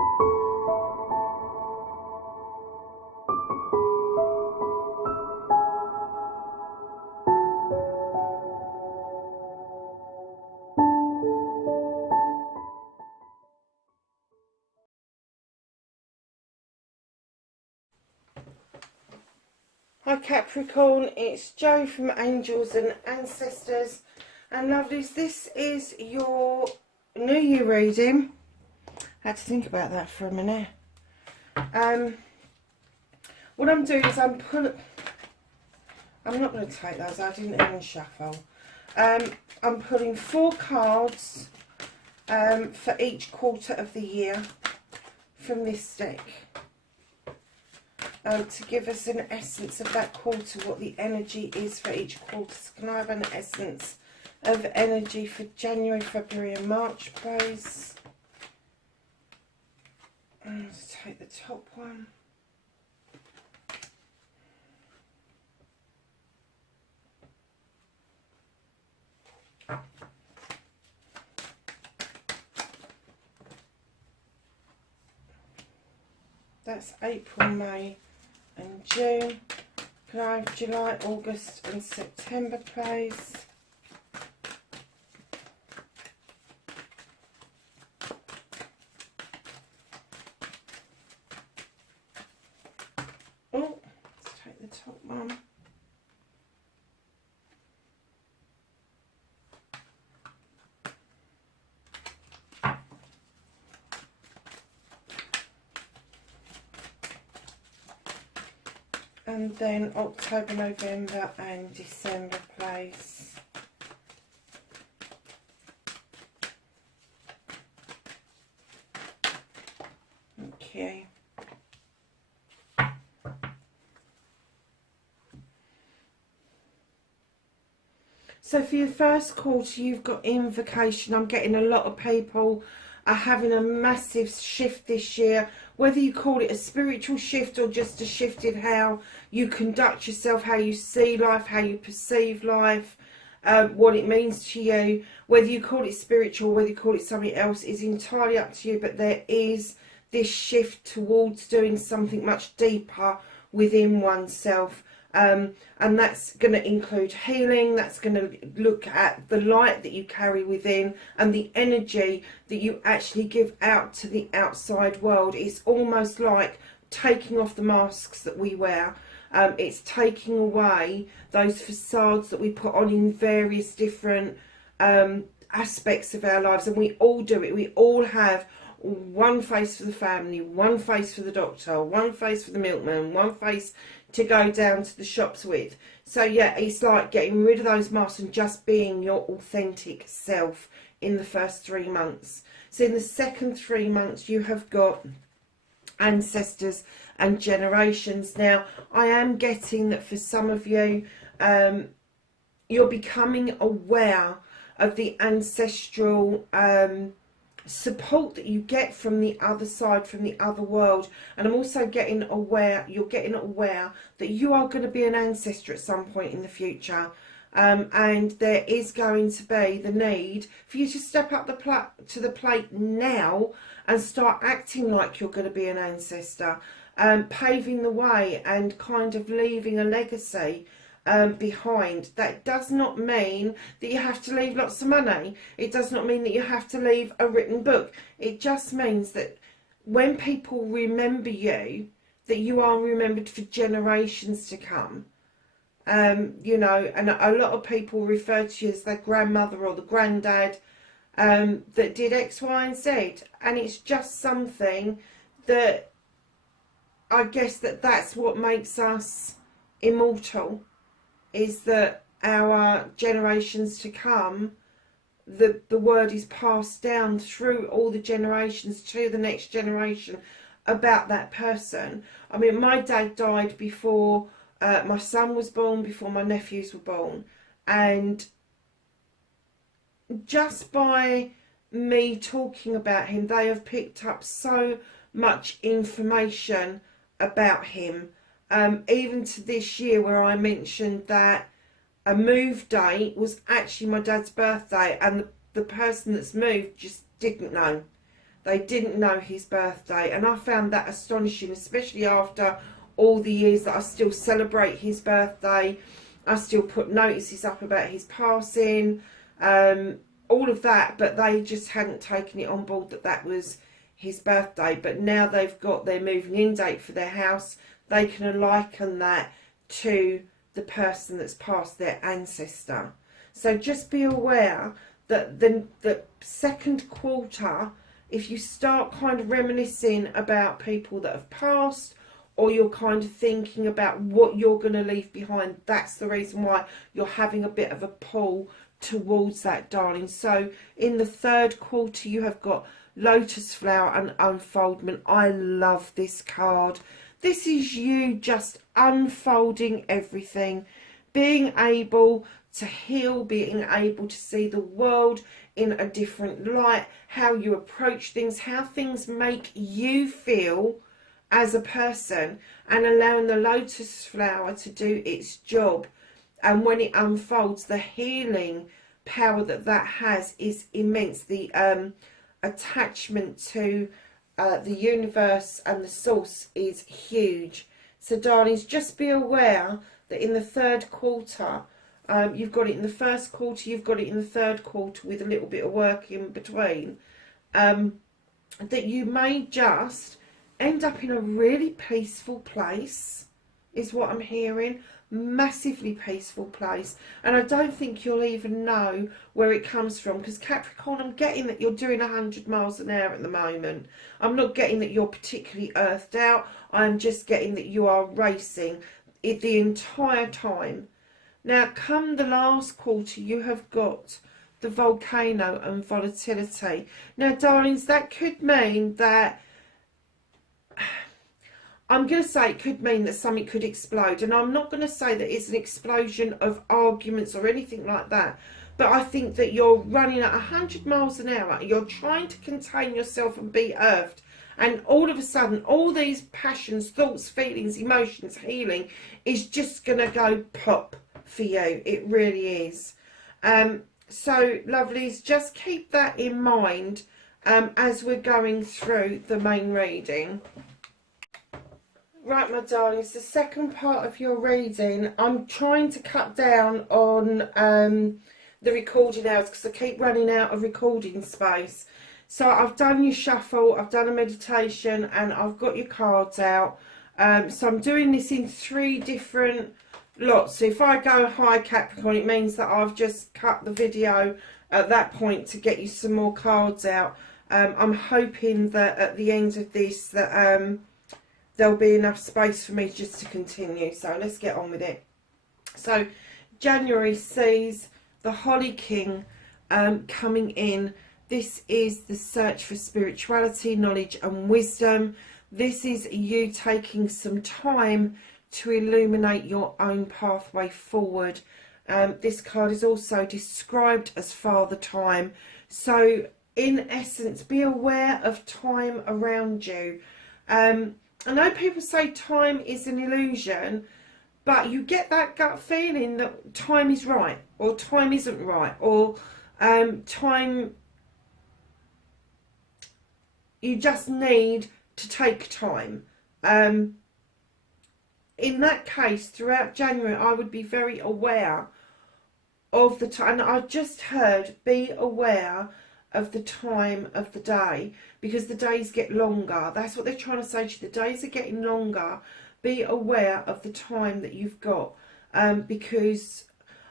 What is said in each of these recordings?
Hi Capricorn, it's Jo from Angels and Ancestors, and lovelies, this is your New Year reading. I had to think about that for a minute. What I'm doing is I'm not going to take those, I didn't even shuffle. I'm pulling 4 cards for each quarter of the year from this deck. To give us an essence of that quarter, what the energy is for each quarter. So can I have an essence of energy for January, February and March, please? And let's take the top one. That's April, May and June. Can I have July, August and September, please? Oh, let's take the top one. And then October, November and December, please. Okay. So for your first quarter, you've got invocation. I'm getting a lot of people are having a massive shift this year, whether you call it a spiritual shift or just a shift in how you conduct yourself, how you see life, how you perceive life, what it means to you. Whether you call it spiritual, whether you call it something else is entirely up to you, but there is this shift towards doing something much deeper within oneself. And that's going to include healing. That's going to look at the light that you carry within and the energy that you actually give out to the outside world. It's almost like taking off the masks that we wear. It's taking away those facades that we put on in various different aspects of our lives, and we all do it. We all have one face for the family, one face for the doctor, one face for the milkman, one face to go down to the shops with. So yeah, it's like getting rid of those masks and just being your authentic self in the first 3 months. So in the second 3 months, you have got ancestors and generations. Now, I am getting that for some of you, you're becoming aware of the ancestral support that you get from the other side, from the other world. And I'm also getting aware, you're getting aware that you are going to be an ancestor at some point in the future, and there is going to be the need for you to step up to the plate now and start acting like you're going to be an ancestor, paving the way and kind of leaving a legacy behind. That does not mean that you have to leave lots of money. It does not mean that you have to leave a written book. It just means that when people remember you, that you are remembered for generations to come. You know, and a lot of people refer to you as their grandmother or the granddad that did X, Y and Z, and it's just something that I guess that's what makes us immortal, is that our generations to come, the word is passed down through all the generations to the next generation about that person. I mean, my dad died before my son was born, before my nephews were born, and just by me talking about him, they have picked up so much information about him. Even to this year, where I mentioned that a move date was actually my dad's birthday, and the person that's moved just didn't know. they didn't know his birthday. And I found that astonishing, especially after all the years that I still celebrate his birthday. I still put notices up about his passing, all of that, but they just hadn't taken it on board that that was his birthday. But now they've got their moving in date for their house, they can liken that to the person that's passed, their ancestor. So just be aware that the second quarter, if you start kind of reminiscing about people that have passed, or you're kind of thinking about what you're going to leave behind, that's the reason why you're having a bit of a pull towards that, darling. So in the third quarter, you have got Lotus Flower and Unfoldment. I love this card. This is you just unfolding everything, being able to heal, being able to see the world in a different light, how you approach things, how things make you feel as a person, and allowing the lotus flower to do its job. And when it unfolds, the healing power that that has is immense. The attachment to the universe and the source is huge. So darlings, just be aware that in the third quarter, you've got it in the first quarter, you've got it in the third quarter with a little bit of work in between, that you may just end up in a really peaceful place, is what I'm hearing. Massively peaceful place. And I don't think you'll even know where it comes from, because Capricorn, I'm getting that you're doing 100 miles an hour at the moment. I'm not getting that you're particularly earthed out. I'm just getting that you are racing it the entire time. Now, come the last quarter, you have got the volcano and volatility. Now, darlings, that could mean that, I'm going to say it could mean that something could explode. And I'm not going to say that it's an explosion of arguments or anything like that. But I think that you're running at 100 miles an hour. You're trying to contain yourself and be earthed. And all of a sudden, all these passions, thoughts, feelings, emotions, healing is just going to go pop for you. It really is. So, lovelies, just keep that in mind as we're going through the main reading. Right, my darlings, the second part of your reading, I'm trying to cut down on the recording hours because I keep running out of recording space. So I've done your shuffle, I've done a meditation, and I've got your cards out. So I'm doing this in 3 different lots. So if I go high Capricorn, it means that I've just cut the video at that point to get you some more cards out. I'm hoping that at the end of this that there'll be enough space for me just to continue. So let's get on with it. So January sees the Holly King coming in. This is the search for spirituality, knowledge and wisdom. This is you taking some time to illuminate your own pathway forward. This card is also described as Father Time. So in essence, be aware of time around you. I know people say time is an illusion, but you get that gut feeling that time is right, or time isn't right, or time, you just need to take time. In that case, throughout January, I would be very aware of the time. And I've just heard, be aware of the time of the day, because the days get longer. That's what they're trying to say to you. The days are getting longer. Be aware of the time that you've got, because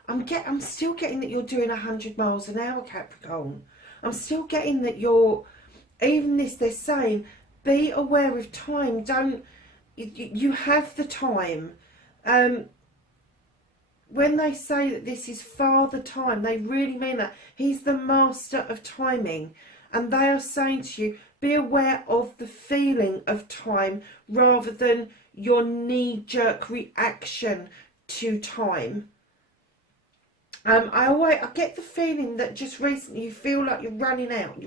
I'm still getting that you're doing 100 miles an hour, Capricorn. I'm still getting that you're, even this, they're saying, be aware of time. Don't, you have the time. When they say that this is Father Time, they really mean that. He's the master of timing. And they are saying to you, be aware of the feeling of time rather than your knee-jerk reaction to time. I get the feeling that just recently you feel like you're running out. And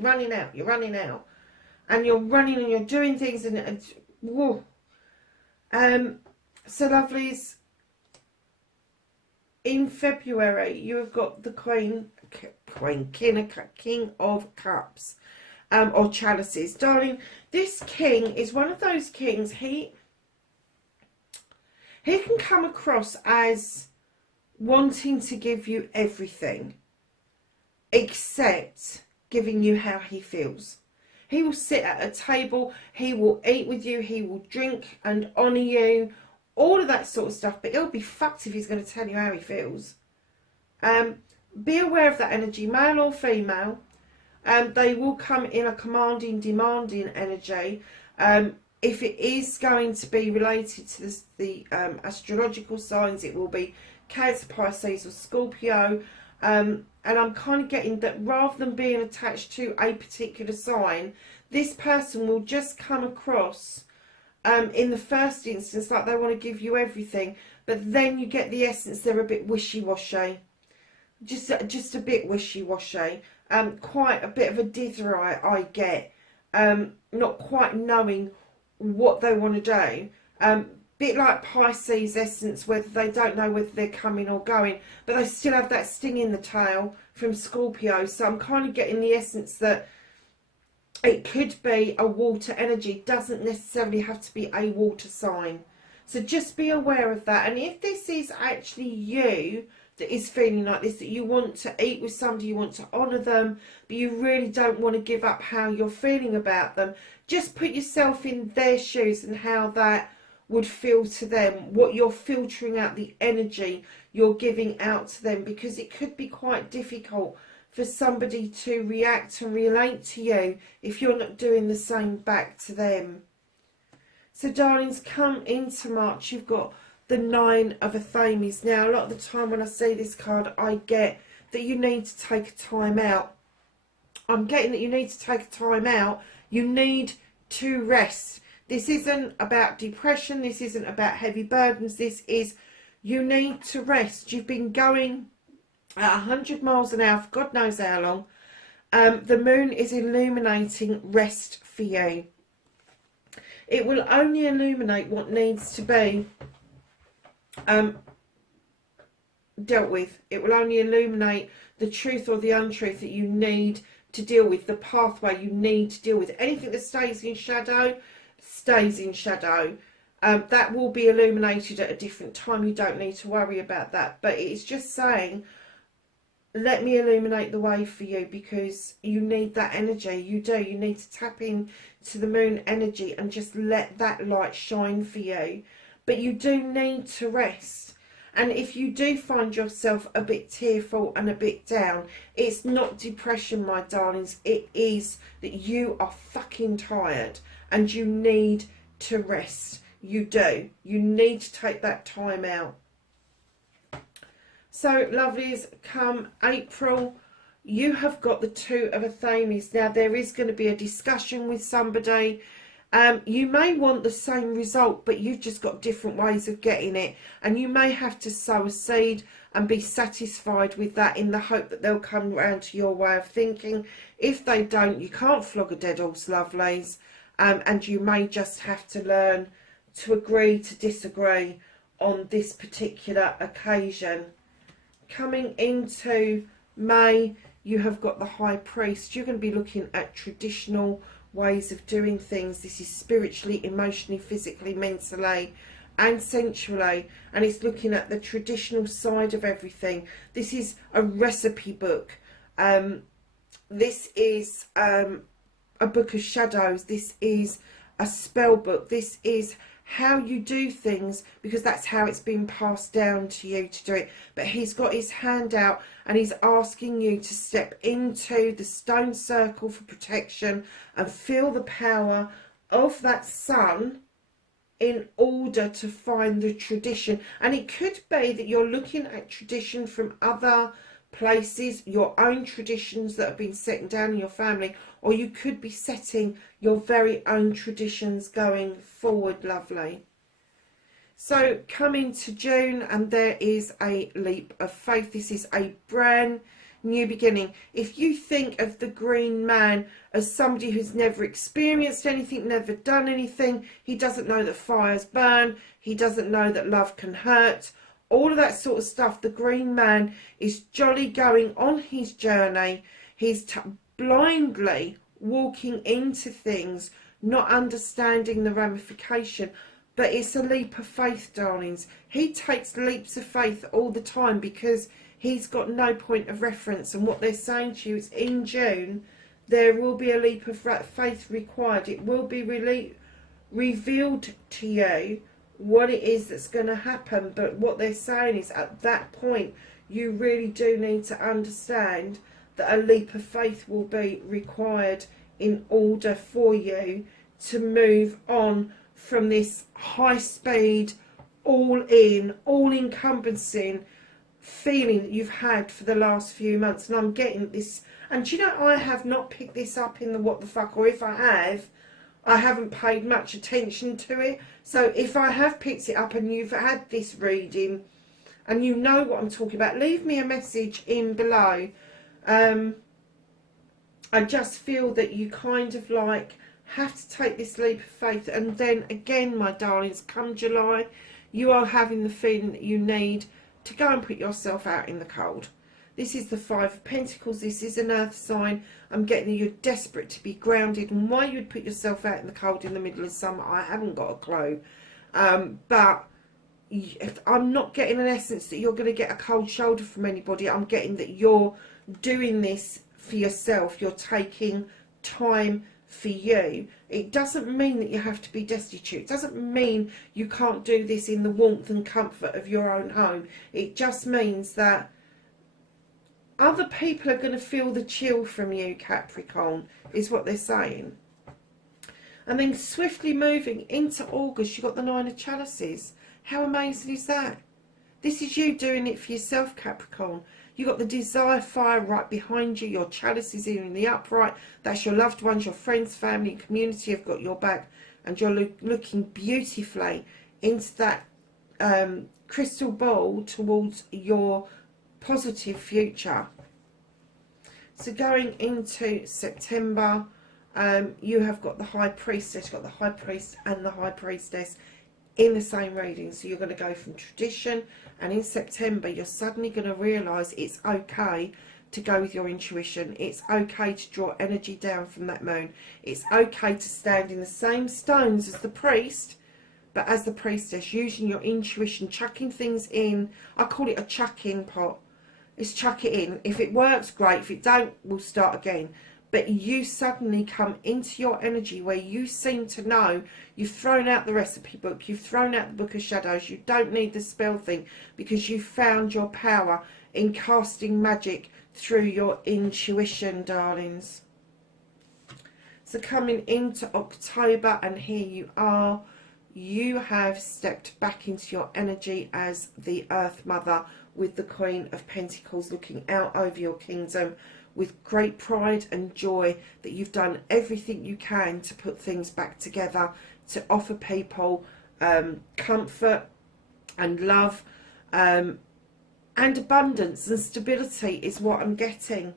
you're running and you're doing things and whoa. So lovelies, in February, you have got the King of Cups. or chalices. Darling, this king is one of those kings, he can come across as wanting to give you everything except giving you how he feels. He will sit at a table, he will eat with you, he will drink and honour you, all of that sort of stuff, but he'll be fucked if he's going to tell you how he feels. Be aware of that energy, male or female. They will come in a commanding, demanding energy. If it is going to be related to the astrological signs, it will be Cancer, Pisces or Scorpio. And I'm kind of getting that rather than being attached to a particular sign, this person will just come across in the first instance like they want to give you everything, but then you get the essence they're a bit wishy-washy. Just a bit wishy-washy. Quite a bit of a dither I get. Not quite knowing what they want to do. Bit like Pisces essence, whether they don't know whether they're coming or going, but they still have that sting in the tail from Scorpio. So I'm kind of getting the essence that it could be a water energy. It doesn't necessarily have to be a water sign. So just be aware of that. And if this is actually you that is feeling like this, that you want to eat with somebody, you want to honour them, but you really don't want to give up how you're feeling about them, just put yourself in their shoes and how that would feel to them, what you're filtering out, the energy you're giving out to them, because it could be quite difficult for somebody to react and relate to you if you're not doing the same back to them. So darlings, come into March, you've got the 9 of Athames. Now, a lot of the time when I see this card, I get that you need to take a time out. I'm getting that you need to take a time out. You need to rest. This isn't about depression. This isn't about heavy burdens. This is, you need to rest. You've been going at 100 miles an hour for God knows how long. The moon is illuminating rest for you. It will only illuminate what needs to be dealt with. It will only illuminate the truth or the untruth that you need to deal with, the pathway you need to deal with. Anything that stays in shadow stays in shadow. That will be illuminated at a different time. You don't need to worry about that, but it's just saying, let me illuminate the way for you, because you need that energy. You do. You need to tap in to the moon energy and just let that light shine for you. But you do need to rest. And if you do find yourself a bit tearful and a bit down, it's not depression, my darlings. It is that you are fucking tired and you need to rest. You do. You need to take that time out. So, lovelies, come April, you have got the 2 of Athames. Now, there is going to be a discussion with somebody. You may want the same result, but you've just got different ways of getting it. And you may have to sow a seed and be satisfied with that in the hope that they'll come round to your way of thinking. If they don't, you can't flog a dead horse, lovelies. And you may just have to learn to agree to disagree on this particular occasion. Coming into May, you have got the High Priest. You're going to be looking at traditional ways of doing things. This is spiritually, emotionally, physically, mentally and sensually, and it's looking at the traditional side of everything. This is a recipe book. This is a book of shadows. This is a spell book. This is how you do things, because that's how it's been passed down to you to do it. But he's got his hand out and he's asking you to step into the stone circle for protection and feel the power of that sun in order to find the tradition. And it could be that you're looking at tradition from other places, your own traditions that have been set down in your family, or you could be setting your very own traditions going forward, lovely. So coming to June, and there is a leap of faith. This is a brand new beginning. If you think of the Green Man as somebody who's never experienced anything, never done anything, he doesn't know that fires burn, he doesn't know that love can hurt, all of that sort of stuff, the Green Man is jolly going on his journey. He's blindly walking into things, not understanding the ramification. But it's a leap of faith, darlings. He takes leaps of faith all the time because he's got no point of reference. And what they're saying to you is in June, there will be a leap of faith required. It will be revealed to you what it is that's going to happen. But what they're saying is at that point, you really do need to understand that a leap of faith will be required in order for you to move on from this high speed, all in, all encompassing feeling that you've had for the last few months. And I'm getting this, and you know, I have not picked this up in the what the fuck, or if I have, I haven't paid much attention to it. So if I have picked it up and you've had this reading and you know what I'm talking about, leave me a message in below. I just feel that you kind of like have to take this leap of faith. And then again, my darlings, come July, you are having the feeling that you need to go and put yourself out in the cold. This is the Five of Pentacles. This is an earth sign. I'm getting that you're desperate to be grounded. And why you'd put yourself out in the cold in the middle of summer, I haven't got a clue. But I'm not getting an essence that you're going to get a cold shoulder from anybody. I'm getting that you're doing this for yourself. You're taking time for you. It doesn't mean that you have to be destitute. It doesn't mean you can't do this in the warmth and comfort of your own home. It just means that other people are going to feel the chill from you, Capricorn, is what they're saying. And then swiftly moving into August, you've got the Nine of Chalices. How amazing is that? This is you doing it for yourself, Capricorn. You've got the desire fire right behind you. Your chalices are in the upright. That's your loved ones, your friends, family, community have got your back. And you're looking beautifully into that crystal ball towards your positive future. So going into September, you have got the High Priestess, got the High Priest and the High Priestess in the same reading. So you're going to go from tradition, and in September you're suddenly going to realise it's okay to go with your intuition. It's okay to draw energy down from that moon. It's okay to stand in the same stones as the priest, but as the priestess, using your intuition, chucking things in. I call it a chuck-in pot. It's chuck it in. If it works, great. If it don't, we'll start again. But you suddenly come into your energy where you seem to know you've thrown out the recipe book, you've thrown out the Book of Shadows, you don't need the spell thing because you found your power in casting magic through your intuition, darlings. So coming into October, and here you are, you have stepped back into your energy as the Earth Mother with the Queen of Pentacles, looking out over your kingdom with great pride and joy that you've done everything you can to put things back together, to offer people comfort and love and abundance and stability is what I'm getting.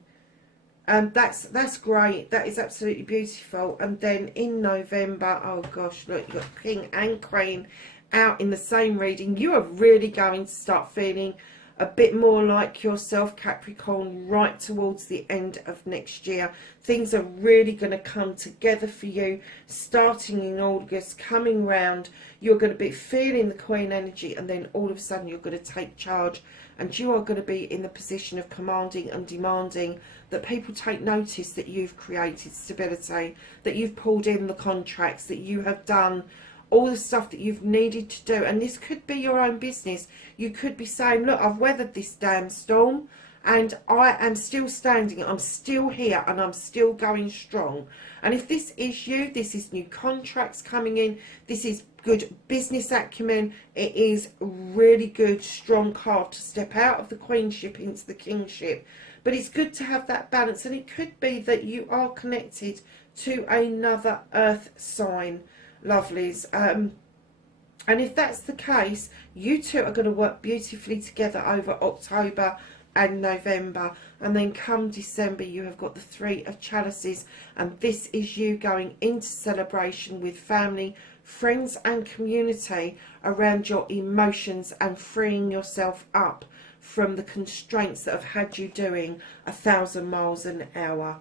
That's great. That is absolutely beautiful. And then in November, oh gosh, look, you've got King and Queen out in the same reading. You are really going to start feeling a bit more like yourself, Capricorn, right towards the end of next year. Things are really going to come together for you, starting in August, coming round. You're going to be feeling the Queen energy, and then all of a sudden you're going to take charge, and you are going to be in the position of commanding and demanding that people take notice that you've created stability, that you've pulled in the contracts, that you have done all the stuff that you've needed to do. And this could be your own business. You could be saying, look, I've weathered this damn storm and I am still standing, I'm still here, and I'm still going strong. And if this is you, this is new contracts coming in, this is good business acumen, it is really good, strong card to step out of the queenship into the kingship. But it's good to have that balance, and it could be that you are connected to another earth sign, lovelies. And if that's the case, you two are going to work beautifully together over October and November. And then come December, you have got the Three of Chalices, and this is you going into celebration with family, friends and community around your emotions, and freeing yourself up from the constraints that have had you doing 1,000 miles an hour.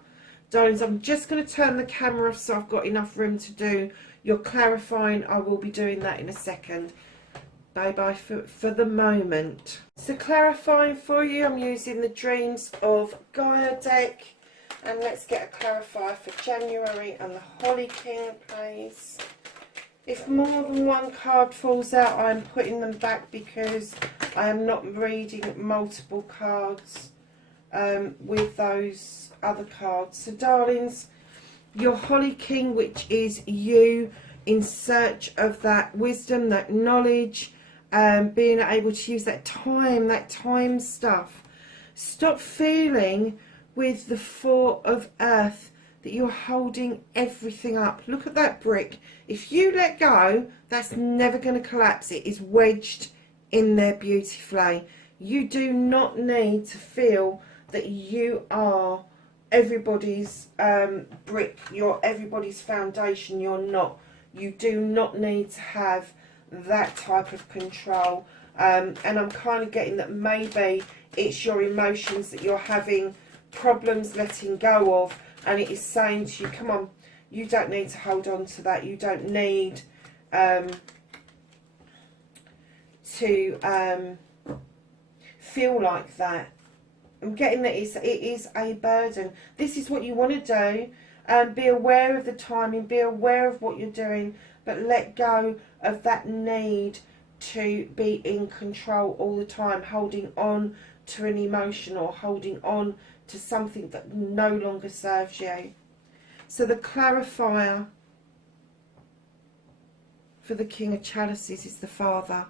Darlings, I'm just going to turn the camera off so I've got enough room to do your clarifying. I will be doing that in a second. Bye-bye for the moment. So clarifying for you, I'm using the Dreams of Gaia deck. And let's get a clarifier for January and the Holly King, please. If more than one card falls out, I'm putting them back because I am not reading multiple cards with those other cards. So darlings, your Holly King, which is you in search of that wisdom, that knowledge, being able to use that time stuff. Stop feeling with the Four of Earth that you're holding everything up. Look at that brick. If you let go, that's never going to collapse. It is wedged in there beautifully. You do not need to feel that you are everybody's brick. You're everybody's foundation. You're not. You do not need to have that type of control. And I'm kind of getting that maybe it's your emotions that you're having problems letting go of, and it is saying to you, come on, you don't need to hold on to that. You don't need to feel like that. I'm getting that it is a burden. This is what you want to do. Be aware of the timing, be aware of what you're doing, but let go of that need to be in control all the time, holding on to an emotion or holding on to something that no longer serves you. So the clarifier for the King of Chalices is the Father.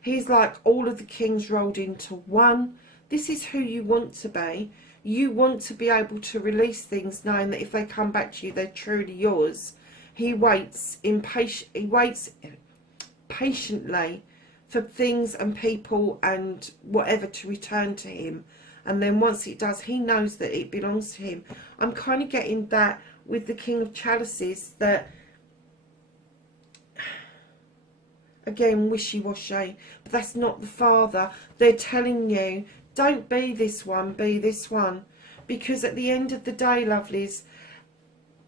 He's like all of the kings rolled into one. This is who you want to be. You want to be able to release things knowing that if they come back to you, they're truly yours. He waits patiently for things and people and whatever to return to him. And then once it does, he knows that it belongs to him. I'm kind of getting that with the King of Chalices, that, again, wishy-washy. But that's not the Father. They're telling you, don't be this one, be this one. Because at the end of the day, lovelies,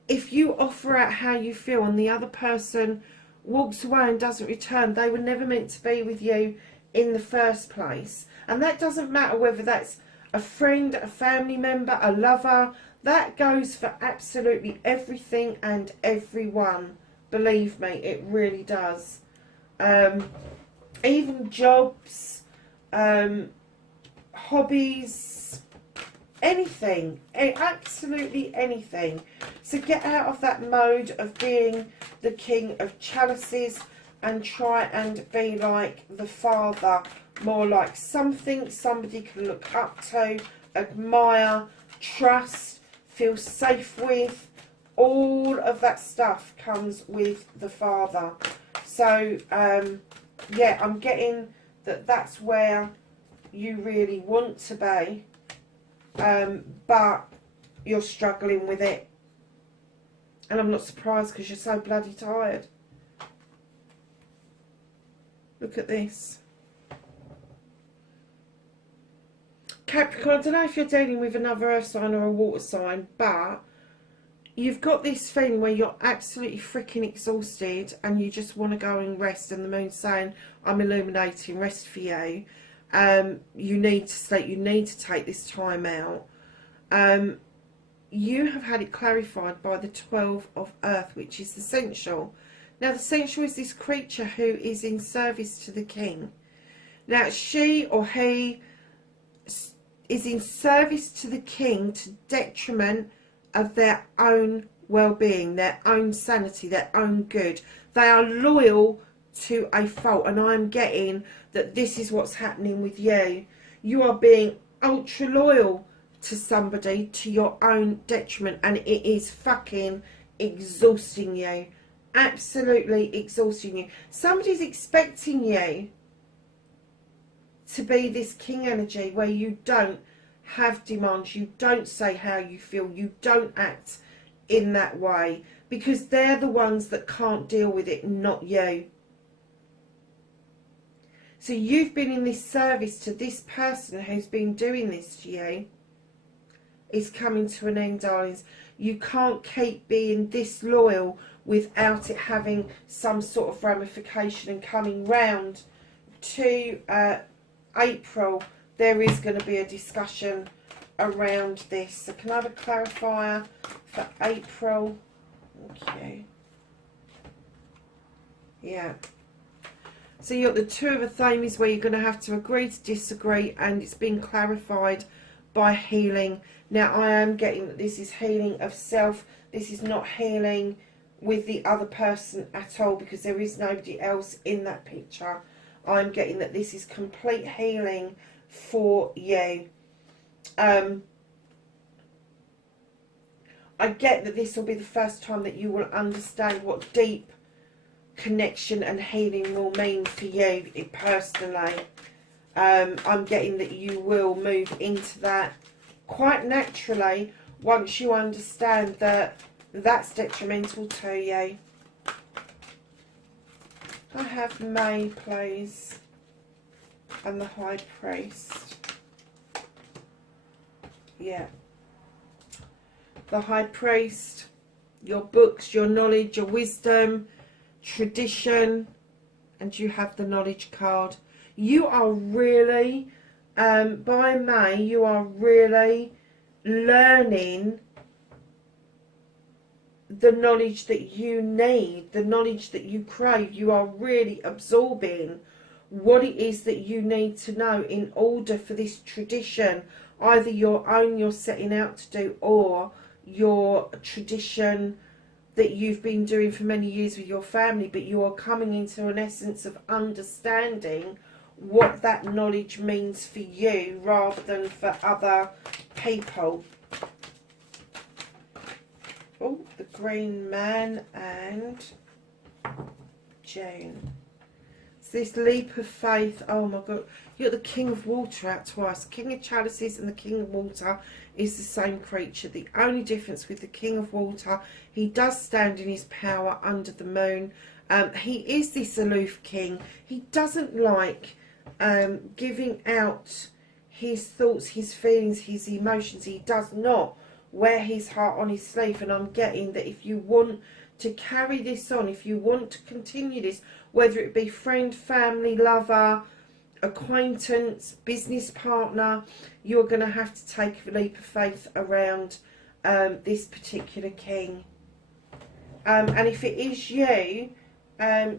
if you offer out how you feel and the other person walks away and doesn't return, they were never meant to be with you in the first place. And that doesn't matter whether that's a friend, a family member, a lover. That goes for absolutely everything and everyone. Believe me, it really does. Even jobs, hobbies, anything, absolutely anything. So get out of that mode of being the King of Chalices and try and be like the Father, more like something somebody can look up to, admire, trust, feel safe with. All of that stuff comes with the Father. So yeah, I'm getting that that's where you really want to be, but you're struggling with it. And I'm not surprised because you're so bloody tired. Look at this. Capricorn, I don't know if you're dealing with another earth sign or a water sign, but you've got this feeling where you're absolutely freaking exhausted and you just want to go and rest, and the moon's saying, I'm illuminating rest for you. You need to sleep, you need to take this time out. You have had it clarified by the 12 of Earth, which is the sensual. Now the sensual is this creature who is in service to the king. Now she or he is in service to the king to detriment of their own well-being, their own sanity, their own good. They are loyal to a fault, and I'm getting that this is what's happening with you. You are being ultra loyal to somebody to your own detriment, and it is fucking exhausting you. Absolutely exhausting you. Somebody's expecting you to be this king energy where you don't have demands, you don't say how you feel, you don't act in that way, because they're the ones that can't deal with it, not you. So you've been in this service to this person who's been doing this to you. Is coming to an end, darlings. You can't keep being disloyal without it having some sort of ramification. And coming round to April, there is going to be a discussion around this. So can I have a clarifier for April? Thank you. Yeah. So you've got the Two of Athames, where you're going to have to agree to disagree, and it's been clarified by healing. Now I am getting that this is healing of self. This is not healing with the other person at all, because there is nobody else in that picture. I'm getting that this is complete healing for you. I get that this will be the first time that you will understand what deep connection and healing will mean for you personally. I'm getting that you will move into that quite naturally once you understand that that's detrimental to you. I have May, please, and the High Priest. Yeah. The High Priest, your books, your knowledge, your wisdom, tradition, and you have the knowledge card. You are really, by May, you are really learning the knowledge that you need, the knowledge that you crave. You are really absorbing what it is that you need to know in order for this tradition, either your own you're setting out to do, or your tradition that you've been doing for many years with your family, but you are coming into an essence of understanding what that knowledge means for you rather than for other people. Oh, the Green Man and June. So this leap of faith, oh my God, you've got the King of Water out twice. King of Chalices and the King of Water is the same creature. The only difference with the King of Water, he does stand in his power under the moon. He is this aloof king. He doesn't like giving out his thoughts, his feelings, his emotions. He does not wear his heart on his sleeve. And I'm getting that if you want to carry this on, if you want to continue this, whether it be friend, family, lover, acquaintance, business partner, you're going to have to take a leap of faith around this particular king. And if it is you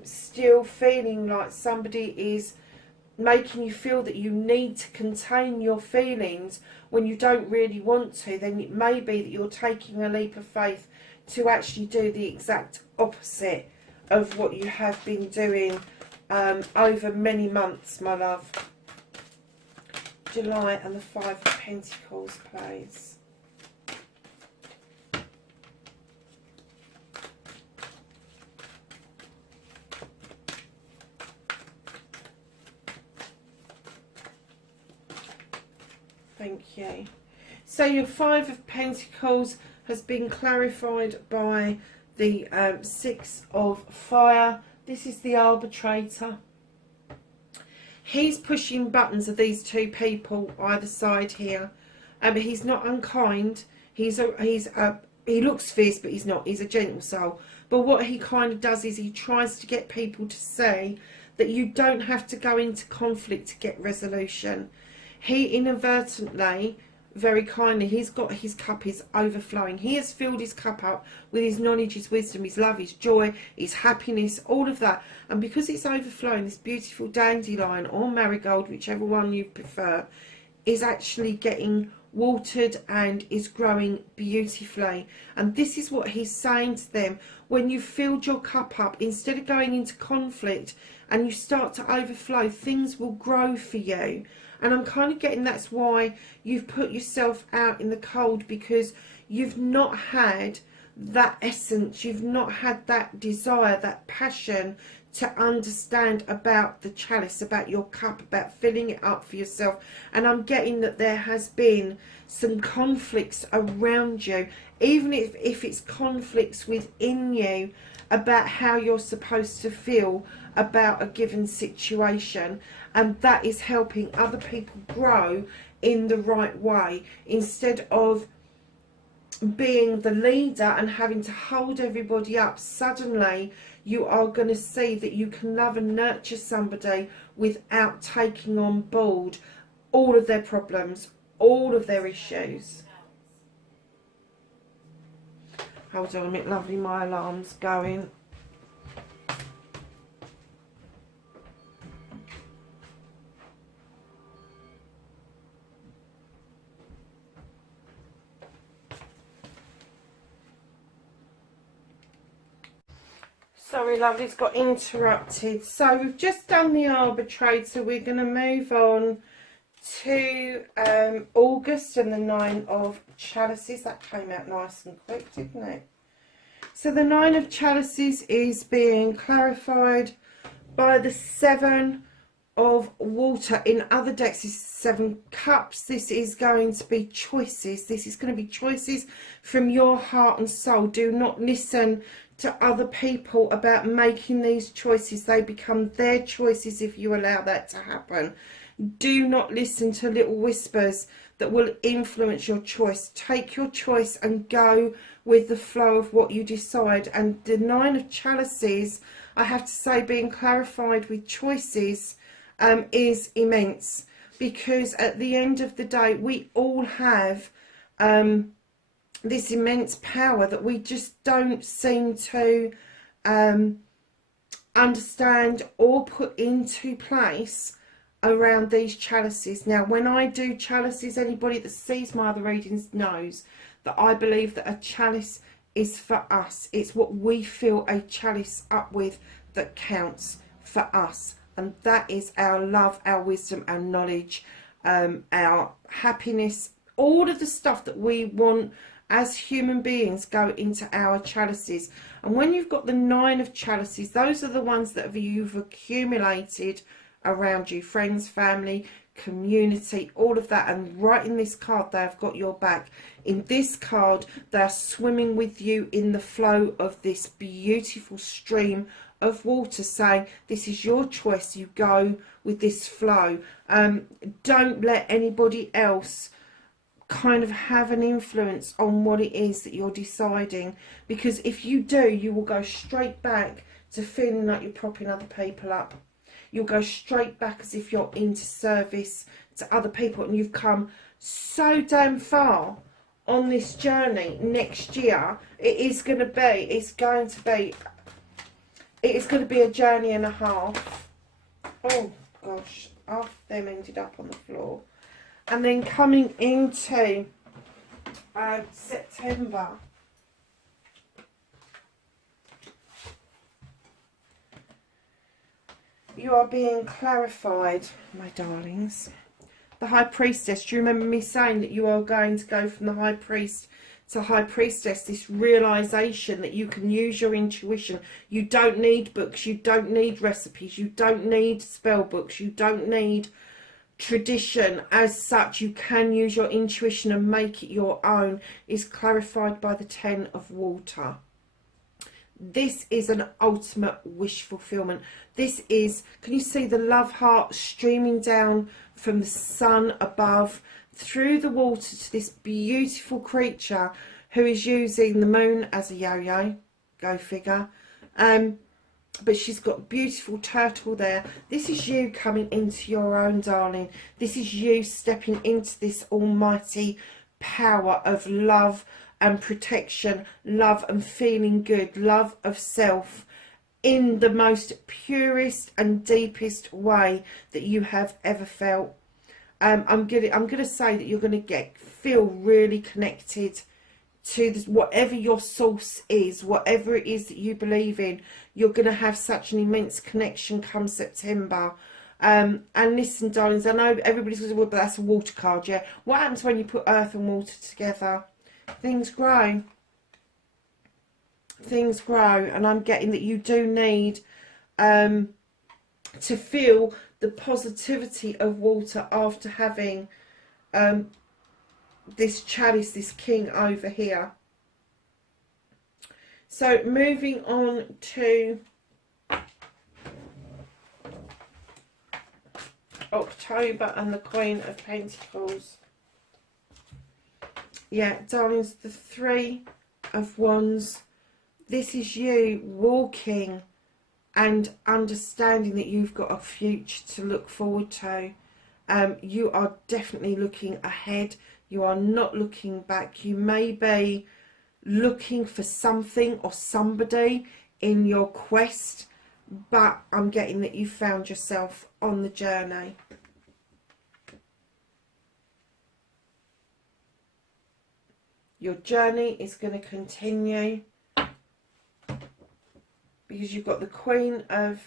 still feeling like somebody is making you feel that you need to contain your feelings when you don't really want to, then it may be that you're taking a leap of faith to actually do the exact opposite of what you have been doing over many months, my love. July and the Five of Pentacles, please. Thank you. So your Five of Pentacles has been clarified by the Six of Fire. This is the arbitrator. He's pushing buttons of these two people either side here. He's not unkind. He looks fierce, but he's not. He's a gentle soul. But what he kind of does is he tries to get people to say that you don't have to go into conflict to get resolution. He inadvertently, very kindly, he's got his cup is overflowing. He has filled his cup up with his knowledge, his wisdom, his love, his joy, his happiness, all of that. And because it's overflowing, this beautiful dandelion or marigold, whichever one you prefer, is actually getting watered and is growing beautifully. And this is what he's saying to them. When you've filled your cup up, instead of going into conflict and you start to overflow, things will grow for you. And I'm kind of getting that's why you've put yourself out in the cold, because you've not had that essence, you've not had that desire, that passion to understand about the chalice, about your cup, about filling it up for yourself. And I'm getting that there has been some conflicts around you, even if it's conflicts within you about how you're supposed to feel about a given situation. And that is helping other people grow in the right way, instead of being the leader and having to hold everybody up, suddenly you are going to see that you can love and nurture somebody without taking on board all of their problems, all of their issues. Hold on a minute, lovely, my alarm's going. Sorry, lovely's got interrupted. So we've just done the arbitrator. We're going to move on to August and the Nine of Chalices. That came out nice and quick, didn't it? So the Nine of Chalices is being clarified by the Seven of Water. In other decks is Seven Cups. This is going to be choices. This is going to be choices from your heart and soul. Do not listen to other people about making these choices. They become their choices if you allow that to happen. Do not listen to little whispers that will influence your choice. Take your choice and go with the flow of what you decide. And the Nine of Chalices, I have to say, being clarified with choices is immense, because at the end of the day we all have this immense power that we just don't seem to understand or put into place around these chalices. Now, when I do chalices, anybody that sees my other readings knows that I believe that a chalice is for us. It's what we fill a chalice up with that counts for us. And that is our love, our wisdom, our knowledge, our happiness, all of the stuff that we want as human beings go into our chalices. And when you've got the Nine of Chalices, those are the ones that you've accumulated around you, friends, family, community, all of that. And right in this card, they have got your back. In this card, they're swimming with you in the flow of this beautiful stream of water, saying this is your choice, you go with this flow. Don't let anybody else kind of have an influence on what it is that you're deciding, because if you do, you will go straight back to feeling like you're propping other people up. You'll go straight back as if you're into service to other people, and you've come so damn far on this journey. Next year it is going to be a journey and a half. Oh gosh, half of them ended up on the floor. And then coming into September, you are being clarified, my darlings. The High Priestess, do you remember me saying that you are going to go from the High Priest to High Priestess? This realisation that you can use your intuition. You don't need books, you don't need recipes, you don't need spell books, you don't need tradition as such. You can use your intuition and make it your own. Is clarified by the Ten of Water. This is an ultimate wish fulfillment. This is, can you see the love heart streaming down from the sun above through the water to this beautiful creature who is using the moon as a yo-yo? Go figure. But she's got a beautiful turtle there. This is you coming into your own, darling. This is you stepping into this almighty power of love and protection, love and feeling good, love of self in the most purest and deepest way that you have ever felt. I'm gonna say that you're gonna feel really connected to this, whatever your source is, whatever it is that you believe in. You're going to have such an immense connection come September. And listen, darlings, I know everybody's going to say, well, but that's a water card, yeah. What happens when you put earth and water together? Things grow. Things grow. And I'm getting that you do need to feel the positivity of water after having this chalice, this king over here. So moving on to October and the Queen of Pentacles. Yeah, darlings, the Three of Wands. This is you walking and understanding that you've got a future to look forward to. You are definitely looking ahead. You are not looking back. You may be looking for something or somebody in your quest, but I'm getting that you found yourself on the journey. Your journey is going to continue because you've got the Queen of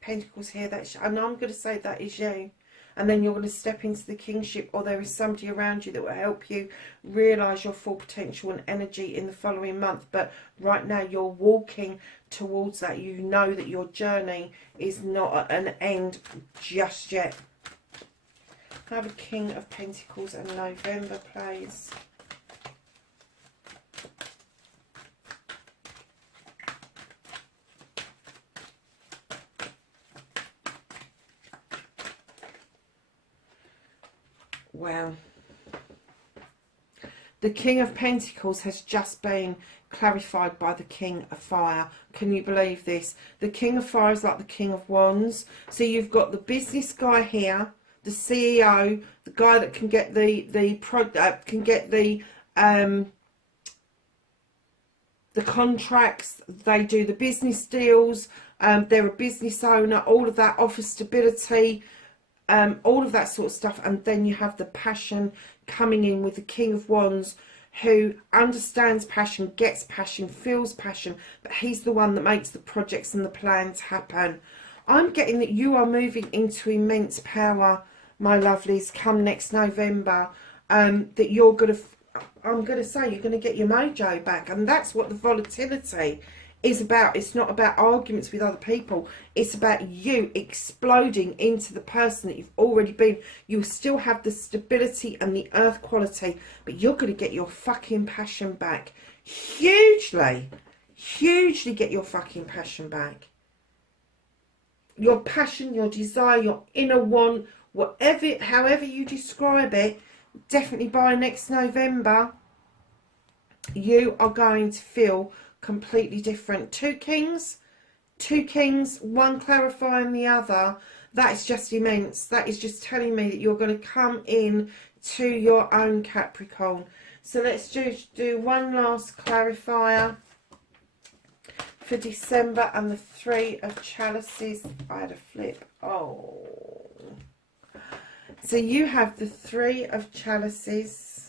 Pentacles here. And I'm going to say that is you. And then you're going to step into the kingship, or there is somebody around you that will help you realise your full potential and energy in the following month. But right now you're walking towards that. You know that your journey is not at an end just yet. Have a King of Pentacles and November, please. Wow. The King of Pentacles has just been clarified by the King of Fire. Can you believe this? The King of Fire is like the King of Wands. So you've got the business guy here, the CEO, the guy that can get the contracts. They do the business deals. They're a business owner. All of that offers stability. All of that sort of stuff. And then you have the passion coming in with the King of Wands, who understands passion, gets passion, feels passion, but he's the one that makes the projects and the plans happen. I'm getting that you are moving into immense power, my lovelies, come next November. That you're going to, I'm going to say, you're going to get your mojo back. And that's what the volatility is about. It's not about arguments with other people. It's about you exploding into the person that you've already been. You'll still have the stability and the earth quality, but you're going to get your fucking passion back. Hugely get your fucking passion back. Your passion, your desire, your inner want, whatever, however you describe it, definitely by next November, you are going to feel completely different. Two kings, one clarifying the other. That is just immense. That is just telling me that you're going to come in to your own, Capricorn. So let's do one last clarifier for December, and the Three of Chalices. I had a flip. Oh. So you have the Three of Chalices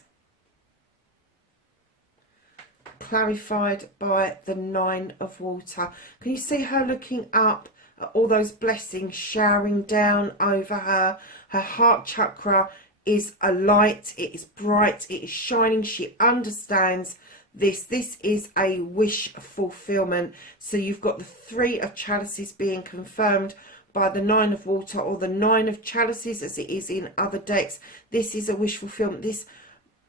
clarified by the Nine of Water. Can you see her looking up at all those blessings showering down over her? Her heart chakra is alight, it is bright, it is shining. She understands this. This is a wish fulfillment. So you've got the Three of Chalices being confirmed by the Nine of Water, or the Nine of Chalices as it is in other decks. This is a wish fulfillment. This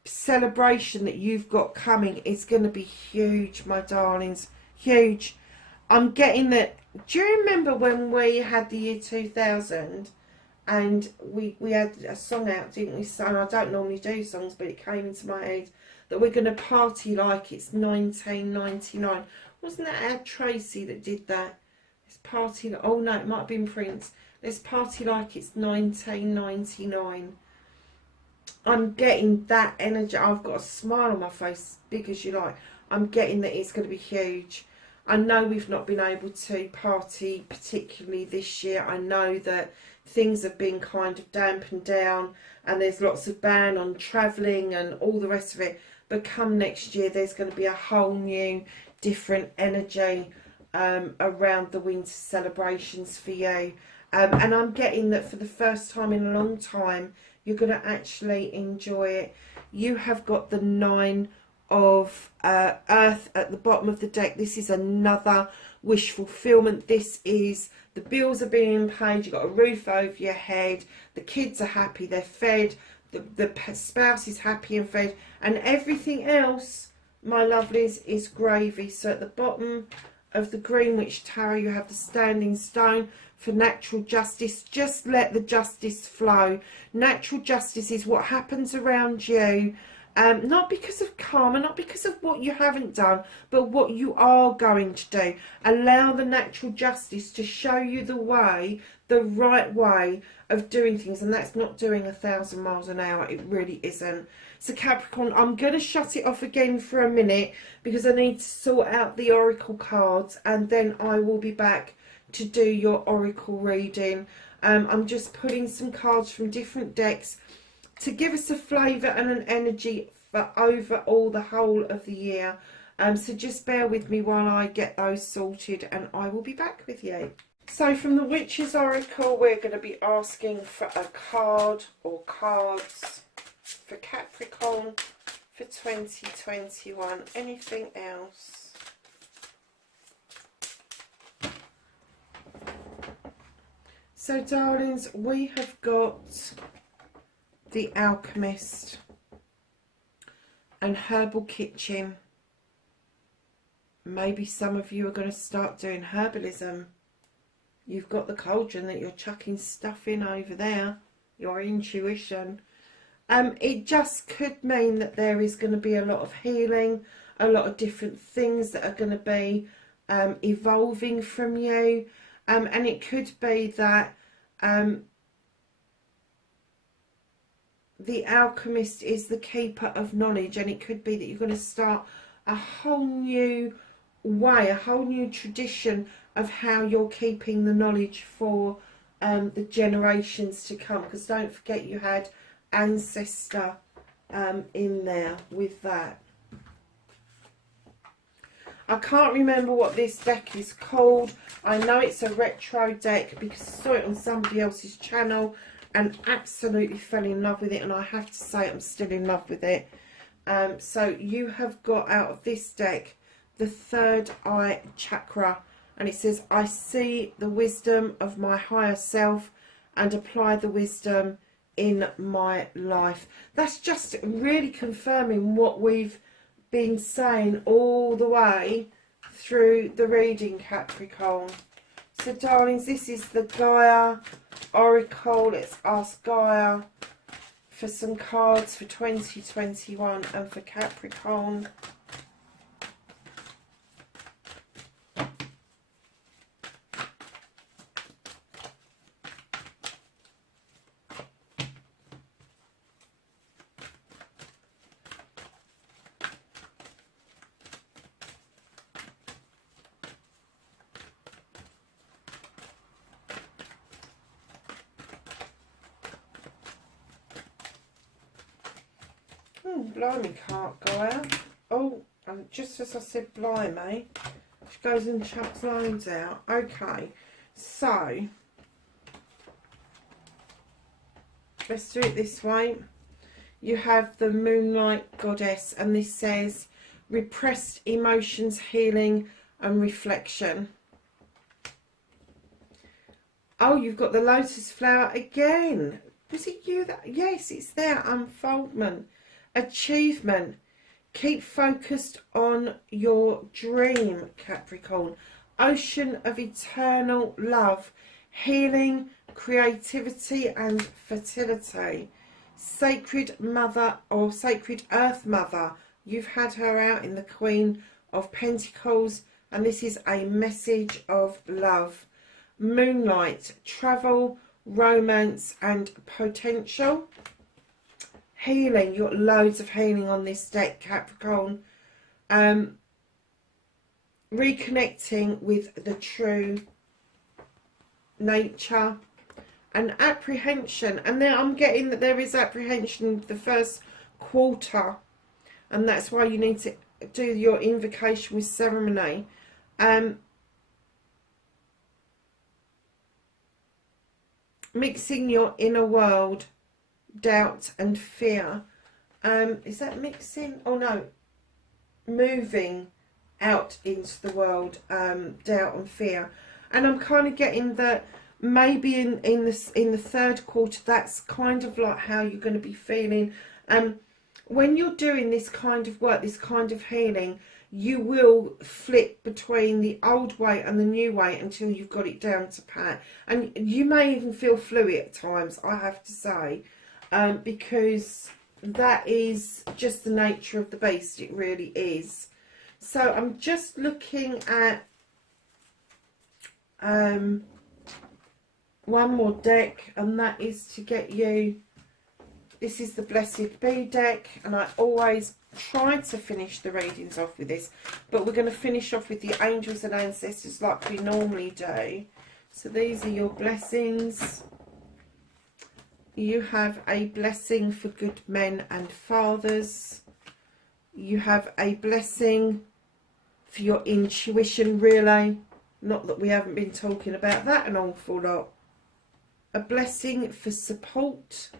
celebration that you've got coming is going to be huge, my darlings. Huge. I'm getting that. Do you remember when we had the year 2000 and we had a song out, didn't we? So I don't normally do songs, but it came into my head that we're going to party like it's 1999. Wasn't that our Tracy that did that? Let's party. Oh no, it might have been Prince. Let's party like it's 1999. I'm getting that energy. I've got a smile on my face, big as you like. I'm getting that it's going to be huge. I know we've not been able to party particularly this year. I know that things have been kind of dampened down and there's lots of ban on travelling and all the rest of it. But come next year, there's going to be a whole new, different energy around the winter celebrations for you. And I'm getting that for the first time in a long time, you're going to actually enjoy it. You have got the Nine of Earth at the bottom of the deck. This is another wish fulfillment. This is the bills are being paid. You've got a roof over your head. The kids are happy. They're fed. The spouse is happy and fed. And everything else, my lovelies, is gravy. So at the bottom of the Greenwich Tarot, you have the Standing Stone for natural justice. Just let the justice flow. Natural justice is what happens around you. Not because of karma, not because of what you haven't done, but what you are going to do. Allow the natural justice to show you the way, the right way of doing things. And that's not doing 1,000 miles an hour. It really isn't. So Capricorn, I'm going to shut it off again for a minute because I need to sort out the oracle cards, and then I will be back to do your oracle reading. I'm just putting some cards from different decks to give us a flavour and an energy for overall the whole of the year. So just bear with me while I get those sorted, and I will be back with you. So from the Witch's Oracle, we're going to be asking for a card or cards for Capricorn for 2021. Anything else? So darlings, we have got the Alchemist and Herbal Kitchen. Maybe some of you are going to start doing herbalism. You've got the cauldron that you're chucking stuff in over there, your intuition. It just could mean that there is going to be a lot of healing, a lot of different things that are going to be evolving from you. And it could be that the Alchemist is the keeper of knowledge, and it could be that you're going to start a whole new way, a whole new tradition of how you're keeping the knowledge for the generations to come. Because don't forget, you had ancestor in there with that. I can't remember what this deck is called. I know it's a retro deck because I saw it on somebody else's channel and absolutely fell in love with it, and I have to say I'm still in love with it. So you have got out of this deck the third eye chakra, and it says, I see the wisdom of my higher self and apply the wisdom in my life. That's just really confirming what we've been saying all the way through the reading, Capricorn. So darlings, this is the Gaia Oracle. Let's ask Gaia for some cards for 2021 and for Capricorn. Blimey, can't go out. Oh, and just as I said blimey, she goes and chucks lines out. Okay, so let's do it this way. You have the Moonlight Goddess, and this says repressed emotions, healing and reflection. Oh, you've got the Lotus Flower again. Was it you that? Yes, it's there. Unfoldment. Achievement. Keep focused on your dream, Capricorn. Ocean of eternal love. Healing, creativity and fertility. Sacred Mother or Sacred Earth Mother. You've had her out in the Queen of Pentacles, and this is a message of love. Moonlight. Travel, romance and potential. Healing. You've got loads of healing on this deck, Capricorn. Reconnecting with the true nature. And apprehension. And then I'm getting that there is apprehension in the first quarter. And that's why you need to do your invocation with ceremony. Mixing your inner world, doubt and fear. Is that mixing? Oh no, moving out into the world, doubt and fear. And I'm kind of getting that maybe in the third quarter, that's kind of like how you're going to be feeling. When you're doing this kind of work, this kind of healing, you will flip between the old way and the new way until you've got it down to pat. And you may even feel fluid at times, I have to say. Because that is just the nature of the beast. It really is. So I'm just looking at one more deck, and that is to get you, this is the Blessed Bee deck, and I always try to finish the readings off with this, but we're going to finish off with the angels and ancestors like we normally do. So these are your blessings. You have a blessing for good men and fathers. You have a blessing for your intuition, really. Not that we haven't been talking about that an awful lot. A blessing for support.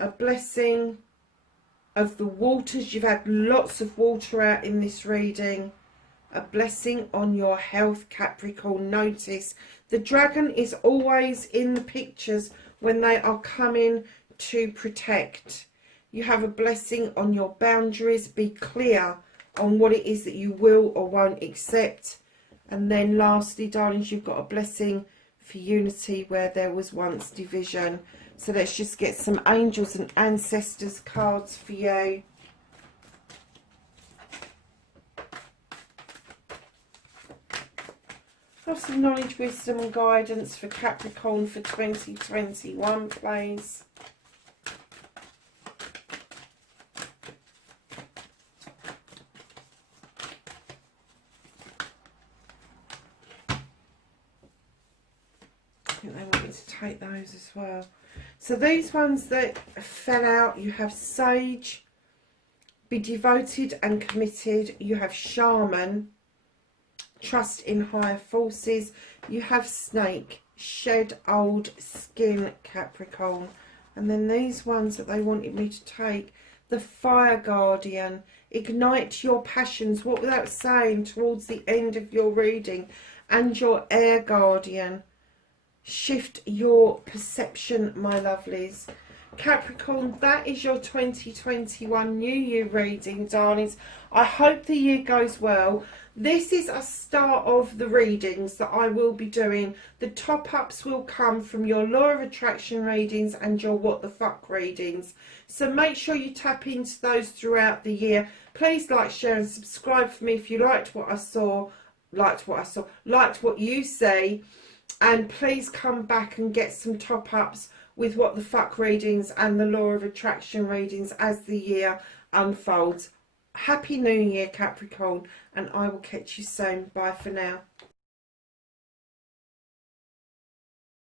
A blessing of the waters. You've had lots of water out in this reading. A blessing on your health, Capricorn. Notice the dragon is always in the pictures when they are coming to protect. You have a blessing on your boundaries. Be clear on what it is that you will or won't accept. And then lastly, darlings, you've got a blessing for unity where there was once division. So let's just get some angels and ancestors cards for you. Have some knowledge, wisdom and guidance for Capricorn for 2021, please. I think they want me to take those as well. So these ones that fell out, you have Sage, be devoted and committed. You have Shaman, trust in higher forces. You have Snake, shed old skin, Capricorn. And then these ones that they wanted me to take, the Fire Guardian, ignite your passions, what without saying towards the end of your reading, and your Air Guardian. Shift your perception, my lovelies. Capricorn, that is your 2021 New Year reading, darlings. I hope the year goes well. This is a start of the readings that I will be doing. The top-ups will come from your Law of Attraction readings and your What the Fuck readings. So make sure you tap into those throughout the year. Please like, share and subscribe for me if you liked what I saw, liked what you say. And please come back and get some top-ups with What the Fuck readings and the Law of Attraction readings as the year unfolds. Happy New Year, Capricorn, and I will catch you soon. Bye for now.